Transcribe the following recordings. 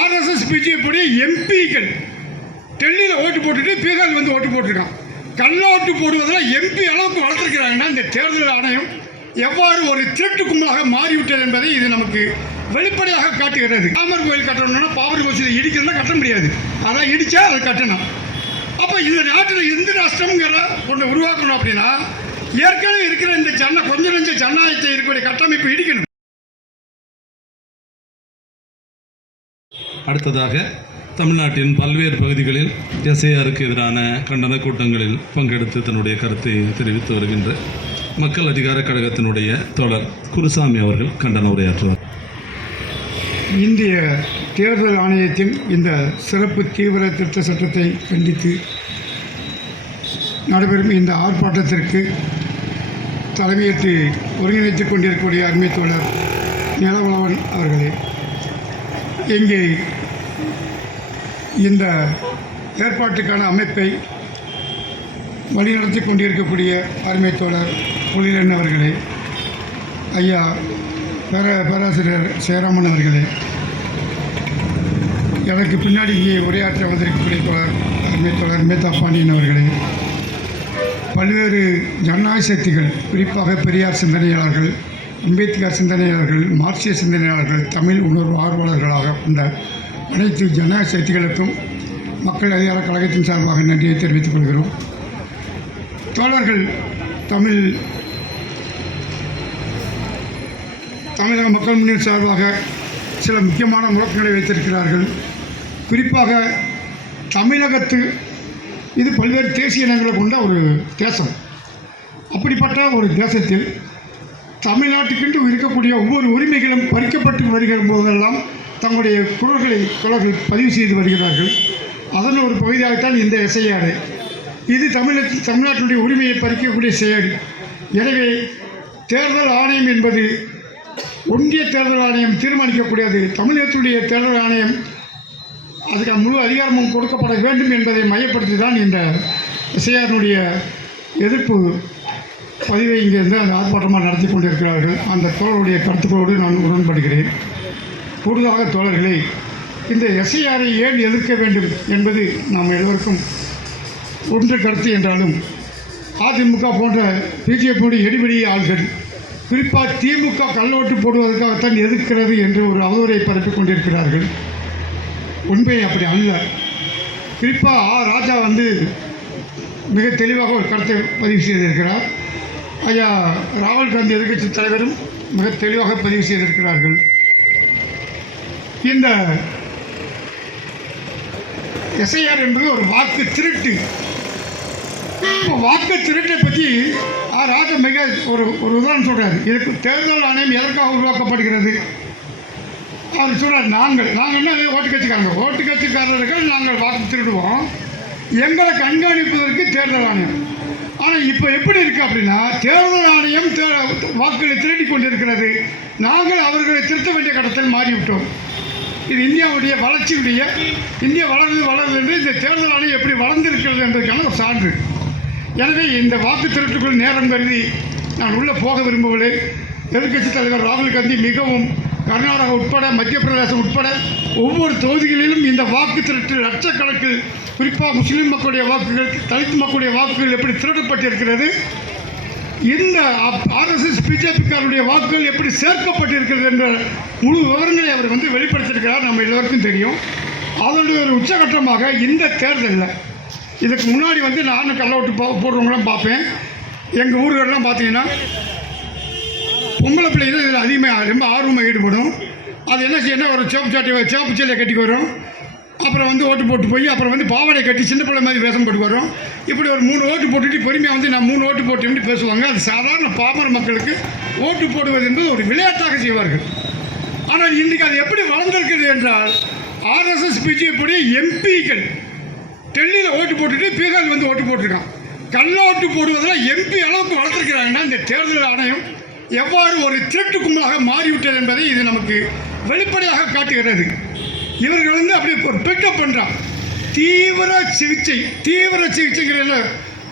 RSS பிஜேபியுடைய எம்பிக்கள். டெல்லியில் ஓட்டு போட்டுட்டு பீகாரில் வந்து ஓட்டு போட்டிருக்கான் கள்ள ஓட்டு போடுவதில் எம்பி அளவுக்கு வளர்த்துருக்கிறாங்கன்னா இந்த தேர்தல் ஆணையம் எவ்வாறு ஒரு திருட்டு கும்பலாக மாறிவிட்டது என்பதை இது நமக்கு வெளிப்படையாக காட்டுகிறது. ராமர் கோயில் கட்டணும்னா பாபர் மசூதி இடிக்கிறதுனா கட்ட முடியாது. அதான் இடித்தா அதை கட்டணும். அப்போ இந்த நாட்டில் இந்து ராஷ்டிரம்ங்கிற ஒன்று உருவாக்கணும் அப்படின்னா ஏற்கனவே இருக்கிற இந்த ஜன கொஞ்சம் நஞ்ச ஜனநாயகத்தை இருக்கக்கூடிய கட்டமைப்பு இடிக்கணும். அடுத்ததாக தமிழ்நாட்டின் பல்வேறு பகுதிகளில் எஸ்ஐஆருக்கு எதிரான கண்டன கூட்டங்களில் பங்கெடுத்து தன்னுடைய கருத்தை தெரிவித்து வருகின்ற மக்கள் அதிகார கழகத்தினுடைய தோழர் குருசாமி அவர்கள் கண்டன உரையாற்றுவார். இந்திய தேர்தல் ஆணையத்தின் இந்த சிறப்பு தீவிர திருத்த சட்டத்தை கண்டித்து நடைபெறும் இந்த ஆர்ப்பாட்டத்திற்கு தலைமையேற்று ஒருங்கிணைத்துக் கொண்டிருக்கக்கூடிய அருமை தோழர் நிலவளவன் அவர்களே இங்கே இந்த ஏற்பாட்டுக்கான அமைப்பை வழிநடத்தி கொண்டிருக்கக்கூடிய அருமை தோழர் பொழிலன் அவர்களே ஐயா பேர பேராசிரியர் சேராமன் அவர்களே எனக்கு பின்னாடி இங்கே உரையாற்ற வந்திருக்கக்கூடிய தோழர் அருமை தோழர் பாண்டியன் அவர்களே பல்வேறு ஜனநாயக சக்திகள் குறிப்பாக பெரியார் சிந்தனையாளர்கள் அம்பேத்கர் சிந்தனையாளர்கள் மார்க்சிய சிந்தனையாளர்கள் தமிழ் உணர்வு ஆர்வலர்களாக கொண்ட அனைத்து ஜன சக்திகளுக்கும் மக்கள் அதிகார கழகத்தின் சார்பாக நன்றியை தெரிவித்துக் கொள்கிறோம். தோழர்கள் தமிழ் தமிழக மக்கள் முன்னணி சார்பாக சில முக்கியமான முழக்கங்களை வைத்திருக்கிறார்கள். குறிப்பாக தமிழகத்து இது பல்வேறு தேசிய இனங்களை கொண்ட ஒரு தேசம். அப்படிப்பட்ட ஒரு தேசத்தில் தமிழ்நாட்டுக்கென்று இருக்கக்கூடிய ஒவ்வொரு உரிமைகளும் பறிக்கப்பட்டு வருகிற போதெல்லாம் தங்களுடைய குரல்களை குரல்கள் பதிவு செய்து வருகிறார்கள். அதன் ஒரு பகுதியாகத்தான் இந்த எஸ்ஐஆர் இது தமிழத்தில் தமிழ்நாட்டினுடைய உரிமையை பறிக்கக்கூடிய செயல். எனவே தேர்தல் ஆணையம் என்பது ஒன்றிய தேர்தல் ஆணையம் தீர்மானிக்கக்கூடியது. தமிழகத்துடைய தேர்தல் ஆணையம் அதுக்கு முழு அதிகாரமும் கொடுக்கப்பட வேண்டும் என்பதை மையப்படுத்தி தான் இந்த எஸ்ஐஆரினுடைய எதிர்ப்பு பதிவை இங்கே இருந்து அந்த ஆர்ப்பாட்டமாக நடத்தி கொண்டிருக்கிறார்கள். அந்த தோழருடைய கருத்துக்களோடு நான் உடன்படுகிறேன். கூடுதலாக தோழர்களே இந்த எஸ்ஐஆரை ஏன் எதிர்க்க வேண்டும் என்பது நாம் எல்லோருக்கும் ஒன்று கருத்து என்றாலும் அதிமுக போன்ற பிஜேபியுடைய எடிபடி ஆள்கள் குறிப்பாக திமுக கல்லோட்டு போடுவதற்காகத்தான் எதிர்க்கிறது என்று ஒரு அவதூறை பரப்பிக் கொண்டிருக்கிறார்கள். உண்மை அப்படி அல்ல. குறிப்பாக ஆ. ராஜா வந்து மிக தெளிவாக ஒரு கருத்தை பதிவு செய்திருக்கிறார். ஐயா ராகுல் காந்தி எதிர்க்கட்சி தலைவரும் மிக தெளிவாக பதிவு செய்திருக்கிறார்கள். இந்த எஸ்ஐஆர் என்பது ஒரு வாக்கு திருட்டு. இப்போ வாக்கு திருட்டை பற்றி ஆ ராஜா மிக ஒரு ஒரு உதாரணம் சொல்கிறார் இதுக்கு தேர்தல் ஆணையம் எதற்காக உருவாக்கப்படுகிறது? அவர் சொல்கிறார் நாங்கள் நாங்கள் என்ன ஓட்டு கட்சிக்காரங்க? ஓட்டு கட்சிக்காரர்கள் நாங்கள் வாக்கு திருடுவோம். எங்களை கண்காணிப்பதற்கு தேர்தல் ஆணையம். ஆனால் இப்போ எப்படி இருக்கு அப்படின்னா தேர்தல் ஆணையம் தே வாக்குகளை திருடி கொண்டிருக்கிறது. நாங்கள் அவர்களை திருத்த வேண்டிய கட்டத்தில் மாறிவிட்டோம். இது இந்தியாவுடைய வளர்ச்சியுடைய இந்தியா வளர்ந்து வளர்ந்து என்று இந்த தேர்தல் ஆணையம் எப்படி வளர்ந்திருக்கிறது என்பதற்கான ஒரு சான்று. எனவே இந்த வாக்கு திருட்டுக்குள் நேரம் கருதி நான் உள்ளே போக விரும்பவில்லை எதிர்க்கட்சித் தலைவர் ராகுல் காந்தி மிகவும் கர்நாடகா உட்பட மத்திய பிரதேசம் உட்பட ஒவ்வொரு தொகுதிகளிலும் இந்த வாக்கு திருட்டு லட்சக்கணக்கில் குறிப்பாக முஸ்லீம் மக்களுடைய வாக்குகள் தலித் மக்களுடைய வாக்குகள் எப்படி திருடப்பட்டிருக்கிறது இந்த ஆர்எஸ்எஸ் பிஜேபிக்காரருடைய வாக்குகள் எப்படி சேர்க்கப்பட்டிருக்கிறது என்ற முழு விவரங்களை அவர் வந்து வெளிப்படுத்தியிருக்கிறார். நம்ம எல்லோருக்கும் தெரியும். அதனுடைய ஒரு உச்சகட்டமாக இந்த தேர்தலில் இதுக்கு முன்னாடி வந்து நானும் கள்ள போ போடுறவங்களாம் பார்ப்பேன். எங்கள் ஊர்களெலாம் பார்த்தீங்கன்னா பொம்பளை பிள்ளைகள் இதில் அதிகமாக ரொம்ப ஆர்வமாக ஈடுபடும். அது என்ன செய்யணும் ஒரு சோப்பு சாட்டி சிவப்பு சேலையை கட்டி வரும். அப்புறம் வந்து ஓட்டு போட்டு போய் அப்புறம் வந்து பாவாடை கட்டி சின்ன பிள்ளை மாதிரி வேஷம் போட்டு வரும் இப்படி ஒரு மூணு ஓட்டு போட்டுட்டு பொறுமையாக வந்து நான் மூணு ஓட்டு போட்டேன் பேசுவாங்க. அது சாதாரண பாமர மக்களுக்கு ஓட்டு போடுவது என்பது ஒரு விளையாட்டாக செய்வார்கள். ஆனால் இன்றைக்கு அது எப்படி வளர்ந்திருக்கிறது என்றால் ஆர்எஸ்எஸ் பிஜேபி எம்பிக்கள் டெல்லியில் ஓட்டு போட்டுட்டு பீகாரில் வந்து ஓட்டு போட்டிருக்கான் கள்ள ஓட்டு போடுவதில் எம்பி அளவுக்கு வளர்த்துருக்கிறாங்கன்னா இந்த தேர்தல் ஆணையம் எவ்வாறு ஒரு திருட்டு கும்பலாக மாறிவிட்டது என்பதை இது நமக்கு வெளிப்படையாக காட்டுகிறது. இவர்கள் வந்து அப்படியே ஒரு பிக்கப் பண்ணுறான் தீவிர சிகிச்சை தீவிர சிகிச்சைங்கிற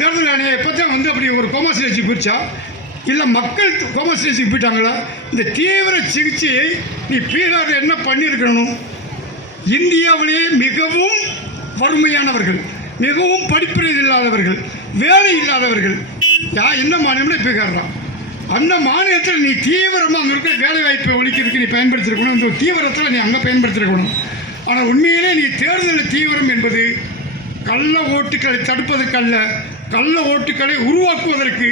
தேர்தல் ஆணையம் இப்போ தான் வந்து அப்படி ஒரு கோமா சிகிச்சை போயிடுச்சா இல்லை மக்கள் கோமா சிகிச்சைக்கு போயிட்டாங்களா? இந்த தீவிர சிகிச்சையை நீ பீகாரில் என்ன பண்ணியிருக்கணும்? இந்தியாவிலேயே மிகவும் வறுமையானவர்கள் மிகவும் படிப்பிறது இல்லாதவர்கள் வேலை இல்லாதவர்கள். யா என்ன மாநிலம்னு பீகார் தான். அந்த மாநிலத்தில் நீ தீவிரமாக அங்கே இருக்கிற வேலை வாய்ப்பை ஒழிக்கிறதுக்கு நீ பயன்படுத்திருக்கணும். இந்த தீவிரத்தில் நீ அங்கே பயன்படுத்திருக்கணும். ஆனால் உண்மையிலே நீ தேர்தலில் தீவிரம் என்பது கள்ள ஓட்டுக்களை தடுப்பதற்கல்ல கள்ள ஓட்டுக்களை உருவாக்குவதற்கு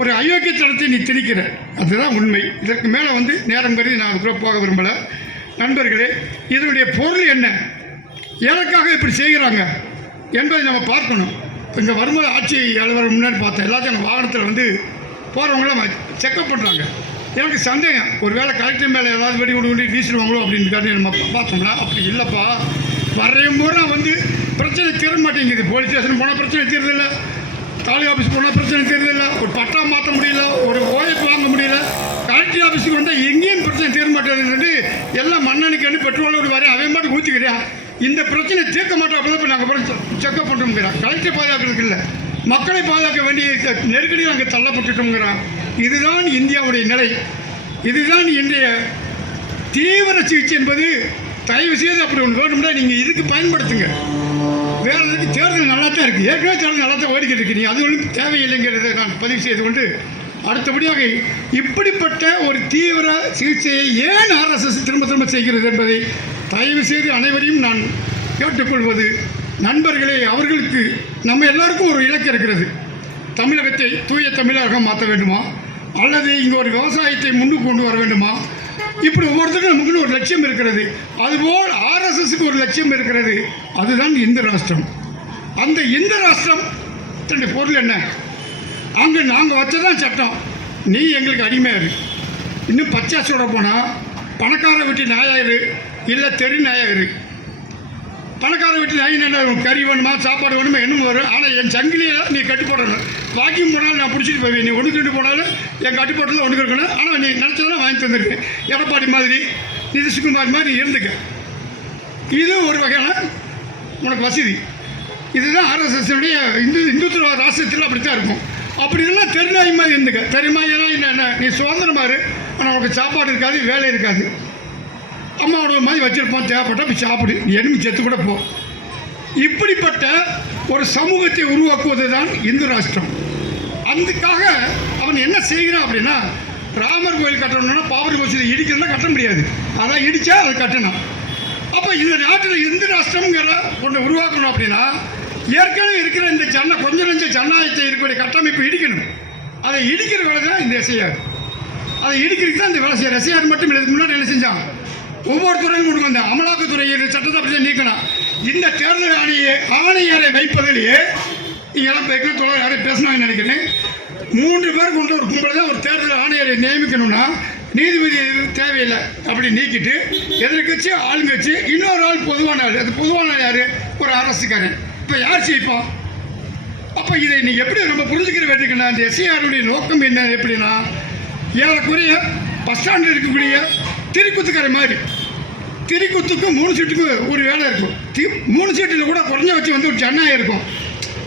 ஒரு அயோக்கியத்தனத்தை நீ திணிக்கிற. அதுதான் உண்மை. இதற்கு மேலே வந்து நேரம் கருதி நான் அதுக்குள்ளே போக விரும்பலை. நண்பர்களே இதனுடைய பொருள் என்ன? எதற்காக இப்படி செய்கிறாங்க என்பதை நம்ம பார்க்கணும். இங்கே வரும்போது ஆட்சி அலுவலர் முன்னாடி பார்த்தேன். எல்லாத்தையும் அந்த வாகனத்தில் வந்து போகிறவங்களாம் செக்அப் பண்ணுறாங்க எனக்கு சந்தேகம். ஒரு வேளை கலெக்டர் மேலே ஏதாவது வெடி கொண்டு கொண்டு வீசிடுவாங்களோ அப்படின்னு காட்டி நம்ம பார்த்தோம்னா அப்படி இல்லைப்பா. வரையும் முறை வந்து பிரச்சனை தீர மாட்டேங்குது. போலீஸ் ஸ்டேஷன் போனால் பிரச்சனை தீர்றதில்ல தாலி ஆஃபீஸ் போனால் பிரச்சனை தீர்றதில்ல ஒரு பட்டா மாற்ற முடியல. ஒரு ஓய்வு வாங்க முடியல. கலெக்டர் ஆஃபீஸுக்கு வந்தால் எங்கேயும் பிரச்சனை தீர மாட்டேங்குது எல்லாம் மண்ணனுக்கு பெட்ரோலோடு வரேன் அவன் மாட்டுக்கு ஊற்றிக்கிறியா இந்த பிரச்சனை தீர்க்க மாட்டோம் அப்போ தான் நாங்கள் அப்புறம் செக்அப் பண்ணுறோங்கிறான் கலெக்டரை பாதுகாக்கிறதுக்கு இல்லை. மக்களை பாதுகாக்க வேண்டிய நெருக்கடியில் அங்கே தள்ளப்பட்டுட்டோங்கிறான். இதுதான் இந்தியாவுடைய நிலை. இதுதான் இன்றைய தீவிர சிகிச்சை என்பது. தயவு செய்து அப்படி ஒன்று வேணும்னா நீங்கள் இதுக்கு பயன்படுத்துங்க. வேற இதுக்கு தேர்தல் நல்லா தான் இருக்குது ஏற்கனவே தேர்தல் நல்லா தான் ஓடிக்கிட்டு இருக்கு. நீ அது ஒன்றும் தேவையில்லைங்கிறத நான் பதிவு செய்து கொண்டு அடுத்தபடியாக இப்படிப்பட்ட ஒரு தீவிர சிகிச்சையை ஏன் ஆர்எஸ்எஸ் திரும்ப திரும்ப செய்கிறது என்பதை தயவு செய்து அனைவரையும் நான் கேட்டுக்கொள்வது நண்பர்களே அவர்களுக்கு நம்ம எல்லாருக்கும் ஒரு இலக்கு இருக்கிறது. தமிழகத்தை தூய தமிழாக மாற்ற வேண்டுமா? அல்லது இங்கே ஒரு விவசாயத்தை முன்னுக்கு கொண்டு வர வேண்டுமா? இப்படி ஒவ்வொருத்தருக்கும் நமக்குன்னு ஒரு லட்சியம் இருக்கிறது. அதுபோல் ஆர்எஸ்எஸ்க்கு ஒரு லட்சியம் இருக்கிறது. அதுதான் இந்து ராஷ்டிரம். அந்த இந்து ராஷ்டிரம் தன்னுடைய பொருள் என்ன? அங்கே நாங்கள் வச்சதான் சட்டம். நீ எங்களுக்கு அடிமையாரு இன்னும் பச்சா சொல்ல போனால் பணக்கார வீட்டு நாயாயிரு இல்லை தெரு நாயாயிரு பணக்கார வீட்டில் நாய் என்ன கறி வேணுமா சாப்பாடு வேணுமா என்னமோ வரும் ஆனால் என் சங்கிலியை நீ கட்டி போடணும். வாக்கிங் போனாலும் நான் பிடிச்சிட்டு போவேன். நீ ஒன்று ரெண்டு போனாலும் என் கட்டி போட்டதில் ஒன்று இருக்கணும். ஆனால் நீ நினச்சதெல்லாம் வாங்கி தந்துருக்கு. எடப்பாடி மாதிரி நிதிஷ்குமார் மாதிரி நீ இருந்துக்க. இது ஒரு வகையான உனக்கு வசதி. இதுதான் ஆர்எஸ்எஸ்னுடைய இந்து இந்துத்துவ ராஷ்டிரத்தில் அப்படித்தான் இருக்கும். அப்படி இல்லைன்னா தெருநாய் மாதிரி இருந்துக்க. தெருநாயெல்லாம் என்ன? என்ன நீ சுதந்திரமா இரு. ஆனால் உனக்கு சாப்பாடு இருக்காது வேலை இருக்காது. அம்மாவோட மாதிரி வச்சிருப்போம் தேவைப்பட்டா போய் சாப்பிடு. எனிமி செத்து கூட போ. இப்படிப்பட்ட ஒரு சமூகத்தை உருவாக்குவது தான் இந்து ராஷ்டிரம். அதுக்காக அவன் என்ன செய்கிறான் அப்படின்னா ராமர் கோயில் கட்டணும்னா பாபர் மசூதி இடிக்கிறதுனா கட்ட முடியாது. அதான் இடித்தா அது கட்டணும். அப்போ இந்த நாட்டில் இந்து ராஷ்டிரம்ங்கிற ஒன்று உருவாக்கணும் அப்படின்னா ஏற்கனவே இருக்கிற இந்த ஜன கொஞ்சம் நஞ்ச ஜனநாயகத்தை இருக்கக்கூடிய கட்டமைப்பு இடிக்கணும். அதை இடிக்கிற வேலை தான் இந்த எஸ்ஐஆர் அதை இடிக்கிறதுக்கு தான் இந்த வேலை செய்ய எஸ்ஐஆர் மட்டும் இல்லை இதுக்கு முன்னாடி என்ன செஞ்சாங்க? ஒவ்வொரு துறையும் கொண்டு வந்த அமலாக்கத்துறை சட்டத்தை நீக்கணும். இந்த தேர்தல் ஆணையை ஆணையரை வைப்பதிலேயே இங்கெல்லாம் பேக்கிற தொடர் யாரையும் பேசினாங்கன்னு நினைக்கிறேன். மூன்று பேர் கொண்டு ஒரு கும்பல் தான் ஒரு தேர்தல் ஆணையரை நியமிக்கணும்னா நீதிபதி தேவையில்லை அப்படி நீக்கிட்டு எதிர்கட்சி ஆளுங்கட்சி இன்னொரு ஆள் பொதுவான ஆள். அது பொதுவான ஆள் யார்? ஒரு அரசுக்காரன். இப்போ யார் செய்ப்போம் அப்போ இதை நீ எப்படி நம்ம புரிஞ்சுக்கிற வேண்டியிருக்கணும் அந்த எஸ்ஐஆருடைய நோக்கம் என்ன எப்படின்னா ஏறக்குறைய பஸ் ஸ்டாண்டில் இருக்கக்கூடிய திருக்குத்துக்கரை மாதிரி. திருக்குத்துக்கும் மூணு சீட்டுக்கும் ஒரு வேலை இருக்கும். தி மூணு சீட்டில் கூட குறைஞ்ச வச்சு வந்து ஒரு ஜன்னாக இருக்கும்.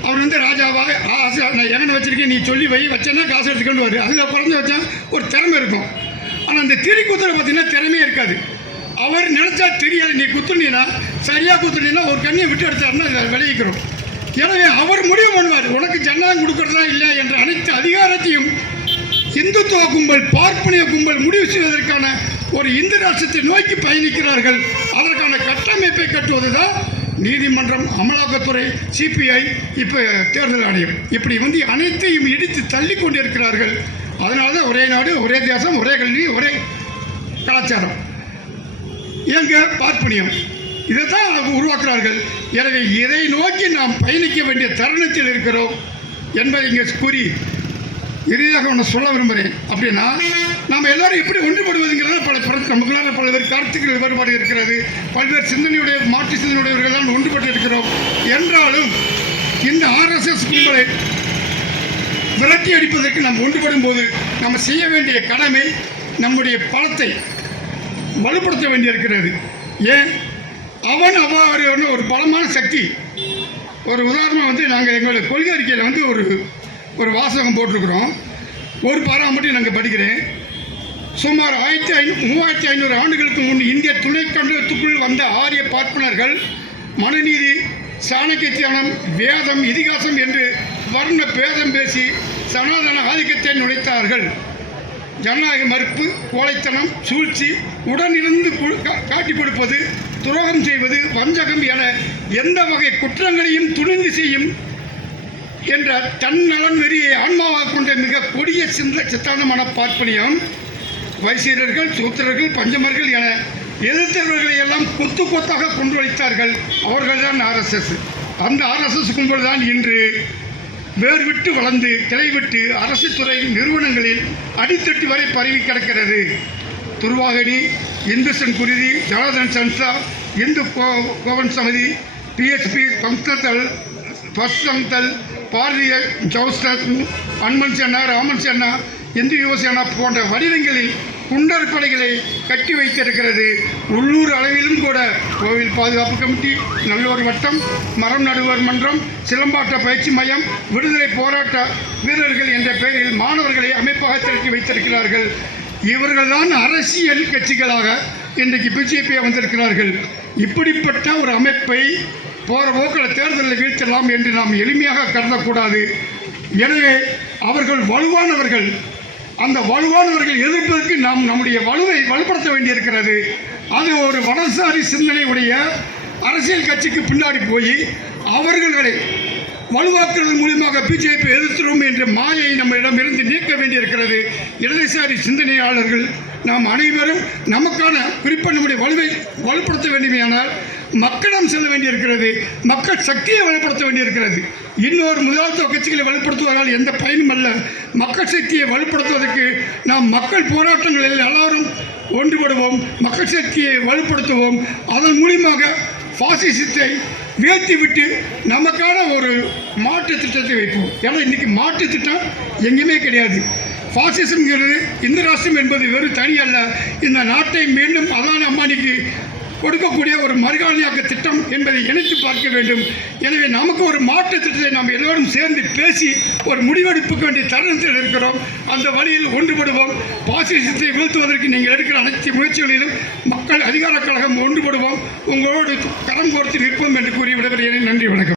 அவர் வந்து ராஜாவா ஆசை நான் எங்கன வச்சுருக்கேன் நீ சொல்லி வை வச்சேன்னா காசு எடுத்துக்கொண்டு வரு. அதில் குறைஞ்ச வச்சா ஒரு திறமை இருக்கும். ஆனால் அந்த திரி குத்துற பார்த்தீங்கன்னா திறமையே இருக்காது. அவர் நினச்சா தெரியாது. நீ குத்துனீன்னா சரியாக குத்துனீன்னா ஒரு கண்ணியை விட்டு எடுத்தாருன்னா அதை விளைவிக்கிறோம். எனவே அவர் முடிவு பண்ணுவார். உனக்கு ஜனநாயகம் கொடுக்கறதா இல்லை என்ற அனைத்து அதிகாரத்தையும் இந்துத்துவ கும்பல் பார்ப்பனிய கும்பல் முடிவு செய்வதற்கான ஒரு இந்து ராஷ்டிரத்தை நோக்கி பயணிக்கிறார்கள். அதற்கான கட்டமைப்பை கட்டுவதுதான் நீதிமன்றம் அமலாக்கத்துறை சிபிஐ இப்போ தேர்தல் ஆணையம். இப்படி வந்து அனைத்தையும் இடித்து தள்ளி கொண்டிருக்கிறார்கள். அதனால தான் ஒரே நாடு ஒரே தேசம் ஒரே கல்வி ஒரே கலாச்சாரம். எங்க பார்ப்பனியம். இதை தான் அவங்க உருவாக்குறார்கள். எனவே இதை நோக்கி நாம் பயணிக்க வேண்டிய தருணத்தில் இருக்கிறோம் என்பதை இங்கே கூறி இறுதியாக ஒன்று சொல்ல விரும்புகிறேன் அப்படின்னா நம்ம எல்லாரும் எப்படி ஒன்றுபடுவதுங்கிறத பல நமக்குள்ளார பல்வேறு கருத்துக்கள் வேறுபாடு இருக்கிறது. பல்வேறு சிந்தனையுடைய மாற்று சிந்தனையுடையவர்கள் தான் ஒன்றுபட்டு இருக்கிறோம் என்றாலும் இந்த ஆர்எஸ்எஸ் கும்பலை விரட்டி அடிப்பதற்கு நாம் ஒன்றுபடும் போது நம்ம செய்ய வேண்டிய கடமை நம்முடைய பலத்தை வலுப்படுத்த வேண்டியிருக்கிறது. ஏன்? அவன் அவ்வாறு ஒரு பலமான சக்தி. ஒரு உதாரணம் வந்து நாங்கள் எங்களுடைய கொள்கை அறிக்கையில் வந்து ஒரு ஒரு வாசகம் போட்டிருக்கிறோம். ஒரு பாரா மட்டும் நாங்கள் படிக்கிறேன். சுமார் ஆயிரத்தி ஐநூ மூவாயிரத்தி ஐநூறு ஆண்டுகளுக்கு முன் இந்திய துணைக்கண்டத்துக்குள் வந்த ஆரிய பார்ப்பனர்கள் மனுநீதி சாணக்கியத்தியானம் வேதம் இதிகாசம் என்று வர்ண பேதம் பேசி சனாதன ஆதிக்கத்தை நுழைத்தார்கள். ஜனநாயக மறுப்பு கோழைத்தனம் சூழ்ச்சி உடனிருந்து காட்டி கொடுப்பது துரோகம் செய்வது வஞ்சகம் என எந்த வகை குற்றங்களையும் துணிந்து செய்யும் என்ற தன்னலன் வெறியை ஆன்மாவாக கொண்ட மிக கொடிய சிந்த சித்தாந்தமான பார்ப்பனியம் வைசீரர்கள் சூத்திரர்கள் பஞ்சமர்கள் என எதிர்த்தவர்களை எல்லாம் கொத்து கொத்தாக கொண்டு வைத்தார்கள் அவர்கள்தான் ஆர்எஸ்எஸ் அந்த ஆர்எஸ்எஸ் கும்பல் தான் இன்று வேர் விட்டு வளர்ந்து கிளைவிட்டு அரசு துறை நிறுவனங்களில் அடித்தட்டு வரை பரவி கிடக்கிறது. துர்வாகினி இந்துசன் குருதி ஜனாதன் சன்சா இந்து கோ- கோவன் சமிதி பிஹெச்பி பங்தல் பஸ்தல் பாரதியர் ஜவுஸ்டர் அன்மன் சென்னா ராமன் சென்னா இந்து யுவசேனா போன்ற வடிவங்களில் குண்டர் படைகளை கட்டி வைத்திருக்கிறது. உள்ளூர் அளவிலும் கூட கோவில் பாதுகாப்பு கமிட்டி நல்லூர் வட்டம் மரம் நடுவர் மன்றம் சிலம்பாட்ட பயிற்சி மையம் விடுதலை போராட்ட வீரர்கள் என்ற பெயரில் மாணவர்களை அமைப்பாக திரட்டி வைத்திருக்கிறார்கள். இவர்கள்தான் அரசியல் கட்சிகளாக இன்றைக்கு பிஜேபியை வந்திருக்கிறார்கள் இப்படிப்பட்ட ஒரு அமைப்பை போகிற போக்கில் தேர்தலில் வீழ்த்தலாம் என்று நாம் எளிமையாக கருதக்கூடாது. எனவே அவர்கள் வலுவானவர்கள். அந்த வலுவானவர்கள் எதிர்ப்பதற்கு நாம் நம்முடைய வலுவை வலுப்படுத்த வேண்டியிருக்கிறது. அது ஒரு வடசாரி சிந்தனையுடைய அரசியல் கட்சிக்கு பின்னாடி போய் அவர்களை வலுவாக்குறது மூலியமாக பிஜேபி எதிர்த்துறோம் என்ற மாயை நம்மிடம் இருந்து நீக்க வேண்டியிருக்கிறது. இடதுசாரி சிந்தனையாளர்கள் நாம் அனைவரும் நமக்கான குறிப்பாக நம்முடைய வலுவை வலுப்படுத்த வேண்டுமையானால் மக்களிடம் செல்ல வேண்டியிருக்கிறது மக்கள் சக்தியை வலுப்படுத்த வேண்டியிருக்கிறது. இன்னொரு முதலாளித்துவ கட்சிகளை வலுப்படுத்துவதால் எந்த பயனும் அல்ல. மக்கள் சக்தியை வலுப்படுத்துவதற்கு நாம் மக்கள் போராட்டங்களில் எல்லாரும் ஒன்றுபடுவோம் மக்கள் சக்தியை வலுப்படுத்துவோம். அதன் மூலியமாக பாசிசத்தை வீழ்த்தி விட்டு நமக்கான ஒரு மாற்று திட்டத்தை வைப்போம். ஏன்னா இன்றைக்கி மாற்று திட்டம் எங்கேயுமே கிடையாது. பாசிசம்ங்கிறது இந்த ராஷ்டிரம் என்பது வெறும் தனி அல்ல. இந்த நாட்டை மீண்டும் அதான் அம்பானிக்கு கொடுக்கக்கூடிய ஒரு மறுகாலியாக்க திட்டம் என்பதை இணைத்து பார்க்க வேண்டும். எனவே நமக்கு ஒரு மாற்று திட்டத்தை நாம் எல்லோரும் சேர்ந்து பேசி ஒரு முடிவெடுப்புக்க வேண்டிய தருணத்தில் இருக்கிறோம். அந்த வழியில் ஒன்றுபடுவோம். பாசிசத்தை வீழ்த்துவதற்கு நீங்கள் எடுக்கிற அனைத்து முயற்சிகளிலும் மக்கள் அதிகார கழகம் ஒன்றுபடுவோம். உங்களோடு கரம் கோர்த்து நிற்போம் என்று கூறி விடைபெறுகிறேன். நன்றி வணக்கம்.